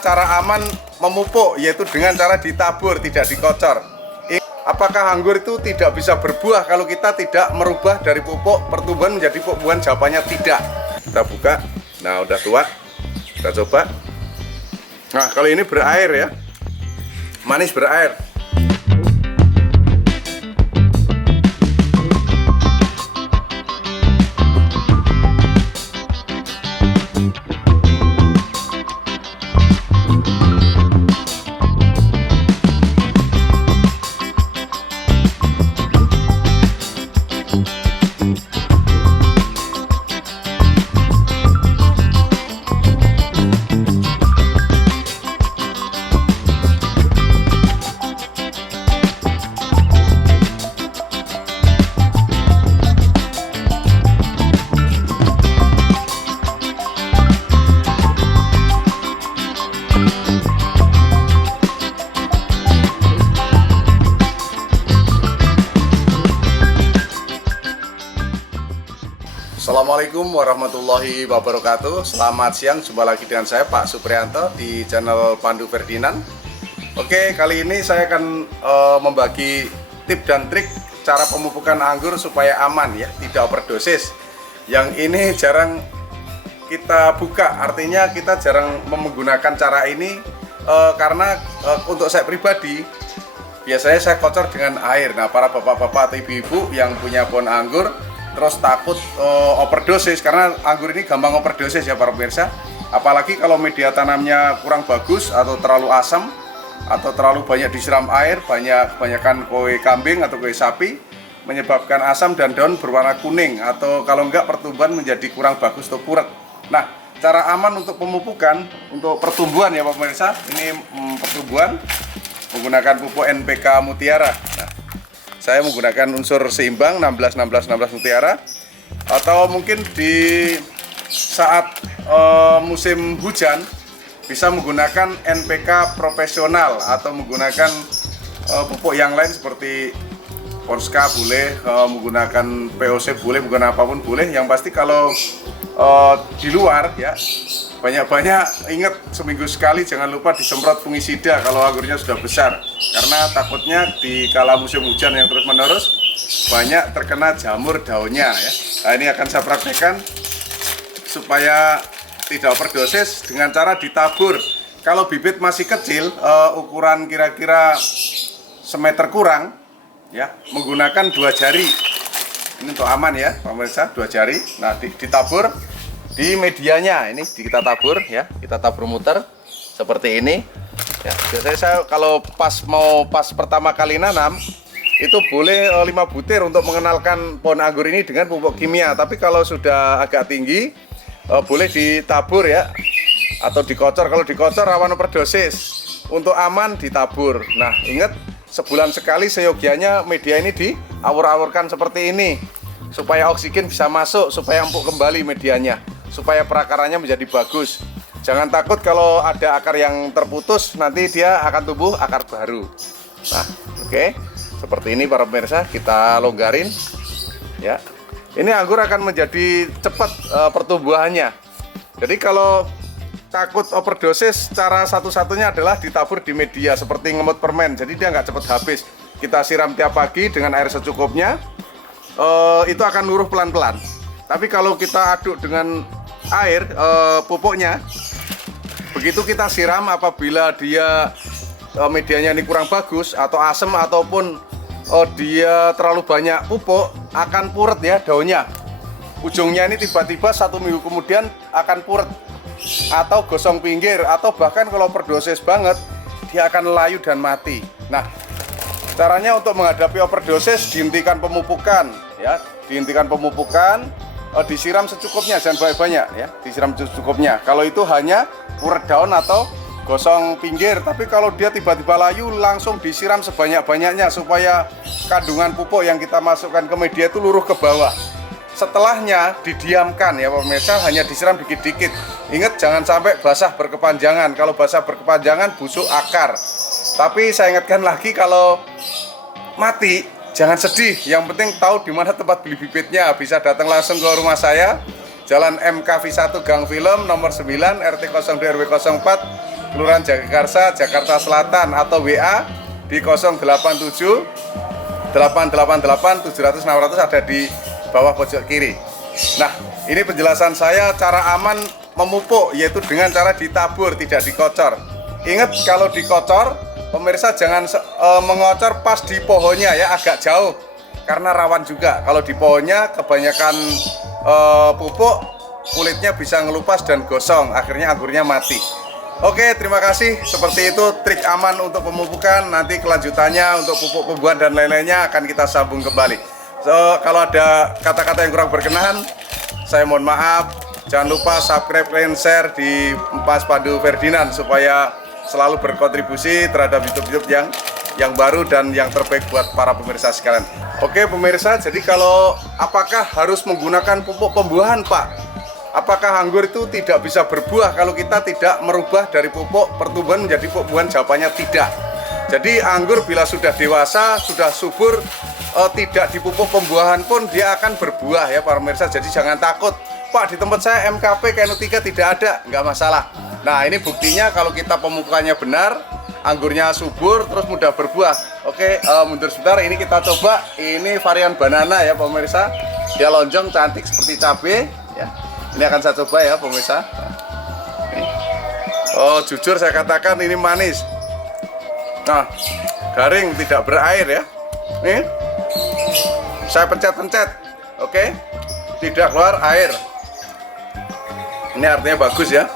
Cara aman memupuk yaitu dengan cara ditabur, tidak dikocor. Apakah anggur itu tidak bisa berbuah kalau kita tidak merubah dari pupuk pertumbuhan menjadi pupuk jawabannya tidak. Kita buka. Nah, udah tua. Kita coba. Nah, kalau ini berair ya. Manis berair. Assalamualaikum warahmatullahi wabarakatuh. Selamat siang, jumpa lagi dengan saya Pak Supriyanto di channel Pandu Ferdinand. Oke, kali ini saya akan membagi tip dan trik cara pemupukan anggur supaya aman ya, tidak overdosis. Yang ini jarang kita buka, artinya kita jarang menggunakan cara ini karena untuk saya pribadi biasanya saya kocor dengan air. Nah, para bapak-bapak atau ibu-ibu yang punya pohon anggur terus takut overdosis, karena anggur ini gampang overdosis ya para pemirsa. Apalagi kalau media tanamnya kurang bagus atau terlalu asam atau terlalu banyak disiram air, kebanyakan kue kambing atau kue sapi, menyebabkan asam dan daun berwarna kuning, atau kalau enggak pertumbuhan menjadi kurang bagus atau puret. Nah, cara aman untuk pemupukan untuk pertumbuhan ya para pemirsa, ini pertumbuhan menggunakan pupuk NPK Mutiara. Nah, saya menggunakan unsur seimbang 16-16-16 Mutiara, atau mungkin di saat musim hujan bisa menggunakan NPK profesional atau menggunakan pupuk yang lain seperti Ponska boleh, menggunakan POC boleh, menggunakan apapun boleh. Yang pasti kalau di luar ya, banyak-banyak ingat seminggu sekali jangan lupa disemprot fungisida kalau anggurnya sudah besar, karena takutnya di kala musim hujan yang terus menerus banyak terkena jamur daunnya ya. Nah, ini akan saya praktekkan supaya tidak overdosis dengan cara ditabur. Kalau bibit masih kecil, ukuran kira-kira semeter kurang ya, menggunakan 2 jari. Ini untuk aman ya pemirsa, 2 jari. Nah, ditabur di medianya, ini kita tabur ya, kita tabur muter seperti ini ya. Biasanya saya kalau pas pertama kali nanam itu boleh 5 butir untuk mengenalkan pohon anggur ini dengan pupuk kimia. Tapi kalau sudah agak tinggi boleh ditabur ya, atau dikocor. Kalau dikocor rawan overdosis. Untuk aman ditabur. Nah, ingat sebulan sekali seyogianya media ini diawur-awurkan seperti ini supaya oksigen bisa masuk, supaya empuk kembali medianya, supaya perakarannya menjadi bagus. Jangan takut kalau ada akar yang terputus, nanti dia akan tumbuh akar baru. Nah, oke. Seperti ini para pemirsa, kita longgarin ya. Ini anggur akan menjadi cepat pertumbuhannya. Jadi kalau takut overdosis, cara satu-satunya adalah ditabur di media seperti ngemut permen. Jadi dia nggak cepat habis. Kita siram tiap pagi dengan air secukupnya. Itu akan luruh pelan-pelan. Tapi kalau kita aduk dengan air pupuknya, begitu kita siram, apabila dia medianya ini kurang bagus atau asam ataupun dia terlalu banyak pupuk, akan puret ya daunnya. Ujungnya ini tiba-tiba 1 minggu kemudian akan puret atau gosong pinggir, atau bahkan kalau overdosis banget dia akan layu dan mati. Nah, caranya untuk menghadapi overdosis, dihentikan pemupukan ya, dihentikan pemupukan, disiram secukupnya, jangan banyak-banyak ya, disiram secukupnya. Kalau itu hanya puret daun atau gosong pinggir. Tapi kalau dia tiba-tiba layu, langsung disiram sebanyak-banyaknya supaya kandungan pupuk yang kita masukkan ke media itu luruh ke bawah. Setelahnya didiamkan ya pemirsa, hanya disiram dikit-dikit. Ingat jangan sampai basah berkepanjangan. Kalau basah berkepanjangan busuk akar. Tapi saya ingatkan lagi, kalau mati jangan sedih. Yang penting tahu di mana tempat beli bibitnya. Bisa datang langsung ke rumah saya, Jalan MKV 1 Gang Film nomor 9 RT 02 RW 04 Kelurahan Jagakarsa, Jakarta Selatan, atau WA di 087 888 700 600, ada di bawah pojok kiri. Nah, ini penjelasan saya cara aman memupuk, yaitu dengan cara ditabur, tidak dikocor. Ingat, kalau dikocor, pemirsa jangan mengocor pas di pohonnya ya, agak jauh, karena rawan juga. Kalau di pohonnya kebanyakan pupuk, kulitnya bisa ngelupas dan gosong, akhirnya anggurnya mati. Oke, terima kasih. Seperti itu trik aman untuk pemupukan. Nanti kelanjutannya untuk pupuk pembuahan dan lain-lainnya akan kita sambung kembali. So, kalau ada kata-kata yang kurang berkenan, saya mohon maaf. Jangan lupa subscribe dan share di Mas Pandu Ferdinand supaya selalu berkontribusi terhadap YouTube yang baru dan yang terbaik buat para pemirsa sekalian. Oke pemirsa, jadi kalau apakah harus menggunakan pupuk pembuahan, Pak? Apakah anggur itu tidak bisa berbuah kalau kita tidak merubah dari pupuk pertumbuhan menjadi pupuk pembuahan? Jawabannya tidak. Jadi anggur bila sudah dewasa, sudah subur, tidak dipupuk pembuahan pun dia akan berbuah ya para pemirsa. Jadi jangan takut, Pak, di tempat saya MKP Keno 3 tidak ada, nggak masalah. Nah, ini buktinya kalau kita pemupukannya benar, anggurnya subur, terus mudah berbuah. Oke, mundur sebentar, ini kita coba. Ini varian banana ya pemirsa. Dia lonjong, cantik seperti cabai ya. Ini akan saya coba ya pemirsa. Oh, jujur saya katakan ini manis. Nah, garing, tidak berair ya. Nih, saya pencet-pencet, oke, tidak keluar air. Ini artinya bagus ya.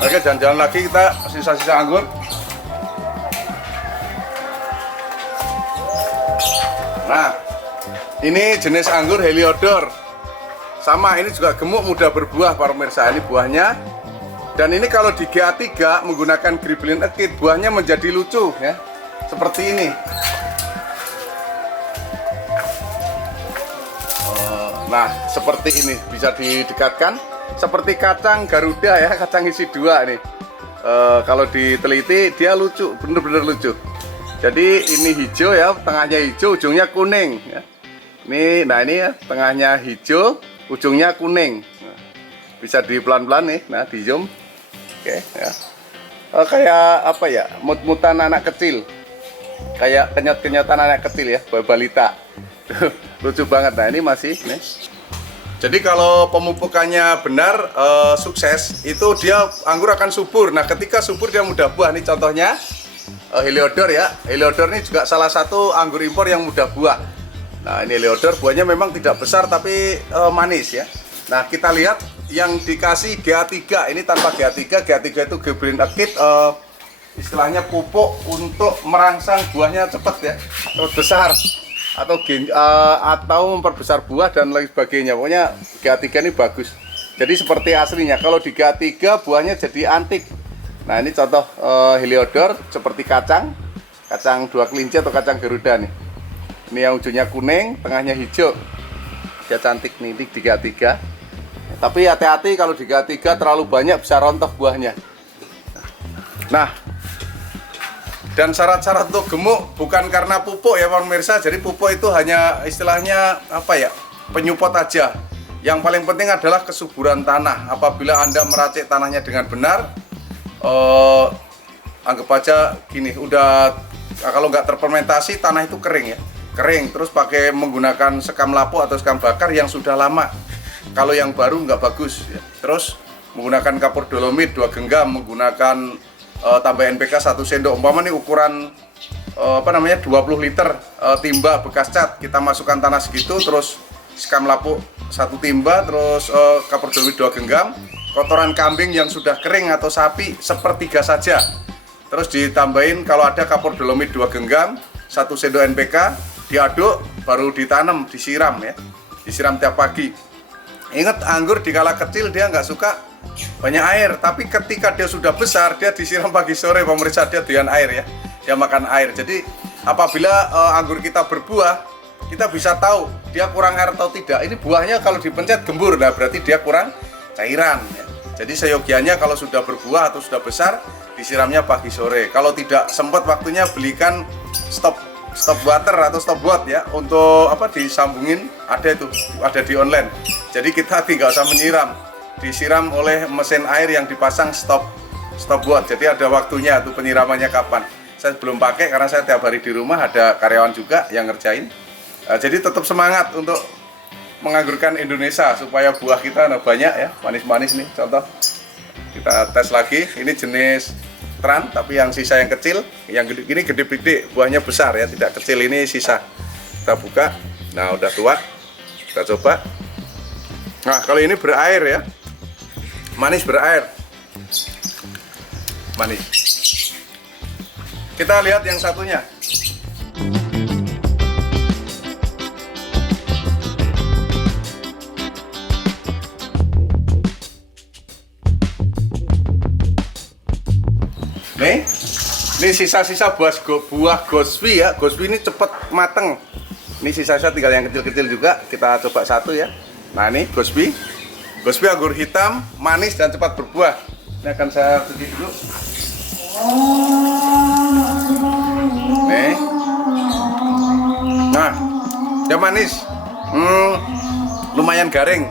Oke, jalan-jalan lagi kita sisa-sisa anggur. Nah, ini jenis anggur Heliodor. Sama, ini juga gemuk, mudah berbuah para pemirsa. Ini buahnya. Dan ini kalau di GA3 menggunakan Gribelin Akid, buahnya menjadi lucu ya. Seperti ini. Nah, seperti ini bisa didekatkan. Seperti kacang Garuda ya, kacang isi dua nih. Kalau diteliti dia lucu, bener-bener lucu. Jadi ini hijau ya, tengahnya hijau, ujungnya kuning ya. Ini, nah ini ya, tengahnya hijau, ujungnya kuning. Nah, bisa di pelan-pelan nih, nah di zoom. Oke ya. Kayak apa ya, mut-mutan anak kecil. Kayak kenyot-kenyotan anak kecil ya, balita. Lucu banget. Nah ini masih nih. Jadi kalau pemupukannya benar, sukses, itu dia anggur akan subur. Nah ketika subur dia mudah buah. Ini contohnya Heliodor ya. Heliodor ini juga salah satu anggur impor yang mudah buah. Nah ini Heliodor, buahnya memang tidak besar tapi manis ya. Nah kita lihat yang dikasih GA3, ini tanpa GA3. GA3 itu Gribelin Akid, istilahnya pupuk untuk merangsang buahnya cepat ya, cepat besar. Atau memperbesar buah dan lain sebagainya. Pokoknya GA3 ini bagus. Jadi seperti aslinya. Kalau di GA3 buahnya jadi antik. Nah ini contoh Heliodor seperti kacang dua kelinci atau kacang Garuda nih. Ini yang ujungnya kuning, tengahnya hijau. Dia cantik nih di GA3. Tapi hati-hati kalau di GA3 terlalu banyak bisa rontok buahnya. Nah, dan syarat-syarat untuk gemuk bukan karena pupuk ya Pak pemirsa. Jadi pupuk itu hanya istilahnya apa ya, penyupport aja. Yang paling penting adalah kesuburan tanah. Apabila Anda meracik tanahnya dengan benar, anggap aja gini, udah kalau nggak terfermentasi tanah itu kering ya, kering. Terus pakai menggunakan sekam lapo atau sekam bakar yang sudah lama. Kalau yang baru nggak bagus ya. Terus menggunakan kapur dolomit 2 genggam, menggunakan tambah NPK 1 sendok. Umpama nih ukuran 20 liter timba bekas cat, kita masukkan tanah segitu, terus sekam lapuk 1 timba, terus kapur dolomit 2 genggam, kotoran kambing yang sudah kering atau sapi sepertiga saja, terus ditambahin kalau ada kapur dolomit 2 genggam, 1 sendok NPK, diaduk, baru ditanam, disiram ya, disiram tiap pagi. Ingat, anggur dikala kecil dia nggak suka banyak air, tapi ketika dia sudah besar dia disiram pagi sore pemirsa, dia doyan air ya, dia makan air. Jadi apabila anggur kita berbuah, kita bisa tahu dia kurang air atau tidak. Ini buahnya kalau dipencet gembur, nah berarti dia kurang cairan ya. Jadi seyogianya kalau sudah berbuah atau sudah besar disiramnya pagi sore. Kalau tidak sempat waktunya, belikan stop water atau stop watt ya, untuk apa, disambungin, ada di online. Jadi kita tidak usah menyiram, disiram oleh mesin air yang dipasang stop stopwatch, jadi ada waktunya tuh penyiramannya kapan. Saya belum pakai karena saya tiap hari di rumah, ada karyawan juga yang ngerjain. Jadi tetap semangat untuk menganggurkan Indonesia supaya buah kita banyak ya, manis-manis nih. Contoh kita tes lagi, ini jenis Tran tapi yang sisa yang kecil, yang gede, ini gede-gede, buahnya besar ya, tidak kecil, ini sisa. Kita buka, nah udah tua, kita coba. Nah kalau ini berair ya, manis berair, manis. Kita lihat yang satunya. Nih, ini sisa-sisa buah goswi ya. Goswi ini cepet mateng. Ini sisa-sisa tinggal yang kecil-kecil juga. Kita coba satu ya. Nah ini goswi. Goswi anggur hitam, manis dan cepat berbuah. Ini akan saya cuci dulu. Nih. Nah, ya manis. Lumayan garing.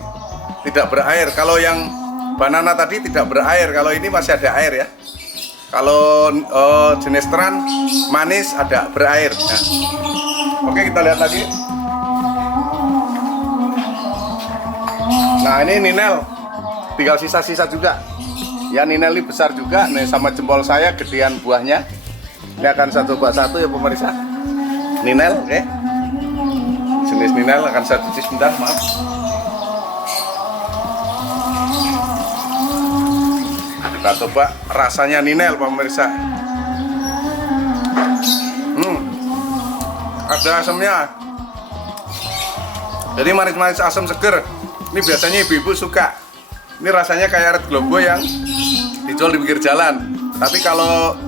Tidak berair. Kalau yang banana tadi tidak berair. Kalau ini masih ada air ya. Kalau jenis Tran manis ada berair. Nah. Oke, kita lihat lagi. Nah ini Ninel, tinggal sisa-sisa juga. Ya Ninel ini besar juga, nih sama jempol saya gedean buahnya. Ini akan saya coba satu ya pemirsa. Ninel, oke. Jenis Ninel akan saya cuci sebentar, maaf. Kita coba rasanya Ninel pemirsa. Ada asamnya. Jadi manis-manis asam seger. Ini biasanya ibu-ibu suka. Ini rasanya kayak Red Globo yang dijual di pinggir jalan. Tapi kalau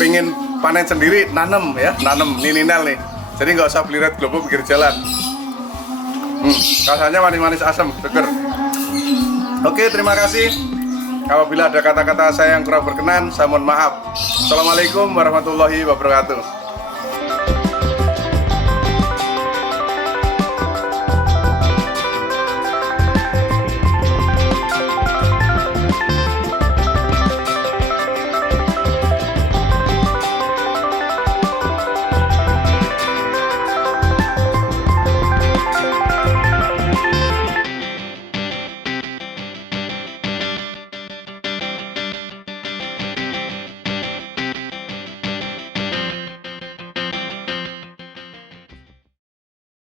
pengen panen sendiri, nanem ya, nanem. Ini Ninel nih. Jadi nggak usah beli Red Globo pinggir jalan. Rasanya manis-manis asam seger. Oke, terima kasih. Apabila ada kata-kata saya yang kurang berkenan, saya mohon maaf. Assalamualaikum warahmatullahi wabarakatuh.